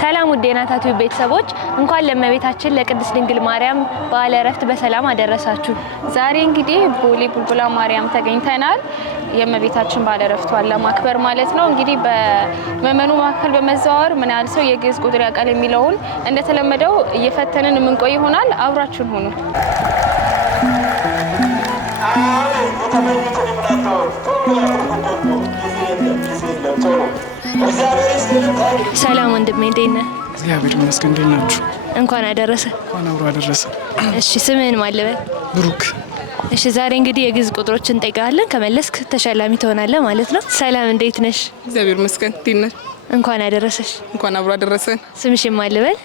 ሰላም ውድ የናታቱ ቤተሰቦች እንኳን ለእመቤታችን ለቅድስት ድንግል ማርያም በዓለ ዕረፍት በሰላም አደረሳችሁ። ዛሬ እንግዲህ ቦሌ ቡልቡላ ማርያም ተገኝተናል። የእመቤታችን በዓለ ዕረፍቷን ለማክበር ማለት ነው። እንግዲህ በመመኑ መካከል በመዘዋወር ምን ያህል ሰው የግዕዝ ቁጥር ያውቃል የሚለውን እንደተለመደው እየፈተንን የምንቆይ ይሆናል። አብራችሁን ሁኑ። ሰላም ወንድሜ እንዴት ነህ? እግዚአብሔር ይመስገን። እንዴት ናችሁ? እንኳን አደረሰ። እንኳን አብሮ አደረሰ። እሺ ስምህን ማን ልበል? ብሩክ። እሺ ዛሬ እንግዲህ የግዕዝ ቁጥሮችን እንጠይቃለን። ከመለስክ ተሸላሚ ትሆናለህ ማለት ነው። ሰላም እንዴት ነሽ? እግዚአብሔር ይመስገን። እንዴት ነሽ? እንኳን አደረሰሽ። እንኳን አብሮ አደረሰን። ስምሽን ማን ልበል?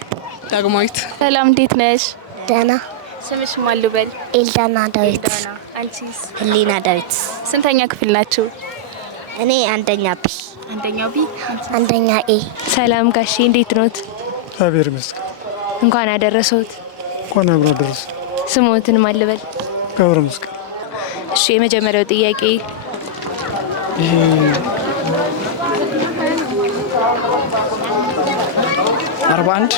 ዳግማዊት። ሰላም እንዴት ነሽ? ደህና። ስምሽን ማን ልበል? ኤልዳና ዳዊት። አንቺስ? ህሊና ዳዊት። ስንተኛ ክፍል ናችሁ? እኔ አንደኛ ቢ። አንደኛው ቢ። አንደኛ ኤ። ሰላም ጋሼ እንዴት ኖት? እግዚአብሔር ይመስገን። እንኳን አደረሰዎት። እንኳን አብሮ አደረሰ። ስሞትን ማን ልበል? ገብረ መስቀል። እሺ የመጀመሪያው ጥያቄ 41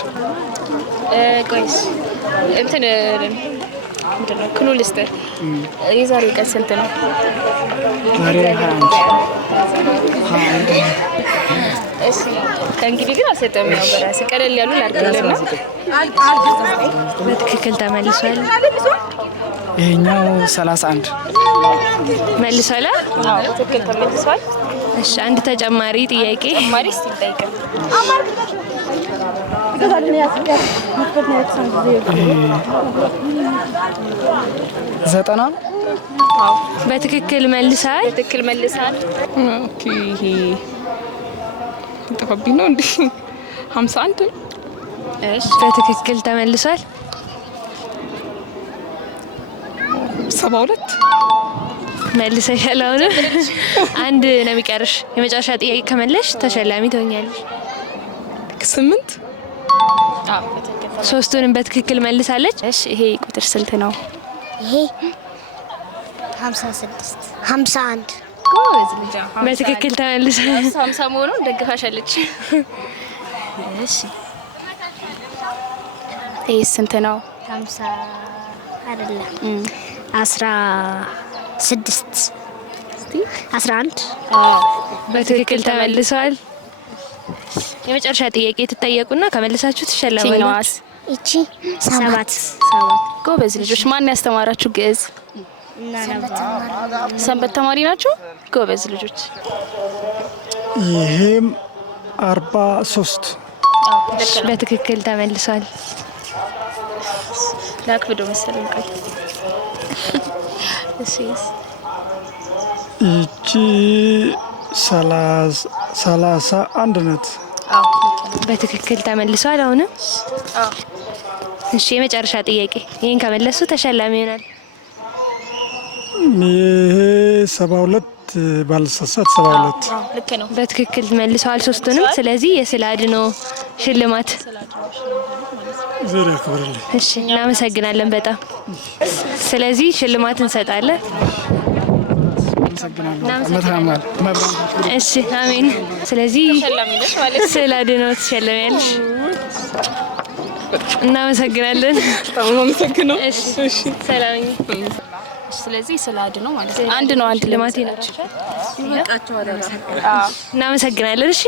ቆይስ እንትን ምንድነው ክሉ ልስጥር። የዛሬው ቀን ስንት ነው? ዛሬ 21 እሺ ከእንግዲህ ግን አልሰጠም። ያው በራስ ቀለል ያሉ ላድርግልና በትክክል ተመልሷል። ይሄኛው 31 መልሷል። አዎ ትክክል ተመልሷል። እሺ አንድ ተጨማሪ ጥያቄ ማሪስ ይጠይቃል። ዘጠና በትክክል መልሳል። በትክክል መልሳል። ኦኬ ይሄ ጠፋብኝ ነው እንዴ? 51 እሺ በትክክል ተመልሷል። 72 መልሰሻል። አሁን አንድ ነው የሚቀርሽ። የመጨረሻ ጥያቄ ከመለሽ ተሸላሚ ትሆኛለሽ። 8 አዎ በትክክል ሶስቱንም በትክክል መልሳለች። እሺ ይሄ ቁጥር ስንት ነው? ይሄ 56 51 ጎበዝ ልጅ። በትክክል ተመልሷል። 50 መሆኑን ደግፋሻለች። እሺ ይሄ ስንት ነው? 50 አይደለም 16 11 በትክክል ተመልሷል። የመጨረሻ ጥያቄ ትጠየቁና ከመልሳችሁ ትሸለማላችሁ። እቺ 7 ጎበዝ ልጆች። ማን ያስተማራችሁ ግዕዝ? ሰንበት ተማሪ ናችሁ? ጎበዝ ልጆች። ይሄም 43 በትክክል ተመልሷል። ላክብዶ መሰለኝ። ቆይ እሺስ ይቺ 31 ናት። በትክክል ተመልሷል። አሁንም እሺ የመጨረሻ ጥያቄ ይሄን ከመለሱ ተሸላሚ ይሆናል። ይሄ 72 ባልሳሳት 72 ልክ ነው። በትክክል መልሰዋል ሶስቱንም። ስለዚህ የስዕለ አድኅኖ ሽልማት ዜና ያክብርልኝ። እሺ እናመሰግናለን በጣም። ስለዚህ ሽልማት እንሰጣለን። እሺ አሜን። ስለዚህ ስዕለ አድኅኖ ትሸለሚያለሽ። እናመሰግናለን። በጣም ነው የምሰግነው። እሺ ሰላም። ስለዚህ ስዕለ አድኅኖ ማለት ነው። አንድ ነው። አንድ ልማት ይናችሁ ይበቃችኋል። እናመሰግናለን። እሺ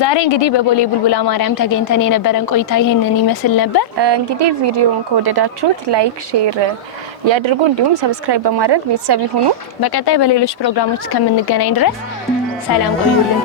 ዛሬ እንግዲህ በቦሌ ቡልቡላ ማርያም ተገኝተን የነበረን ቆይታ ይሄንን ይመስል ነበር። እንግዲህ ቪዲዮውን ከወደዳችሁት ላይክ፣ ሼር ያድርጉ። እንዲሁም ሰብስክራይብ በማድረግ ቤተሰብ ይሁኑ። በቀጣይ በሌሎች ፕሮግራሞች እስከምንገናኝ ድረስ ሰላም ቆዩልን።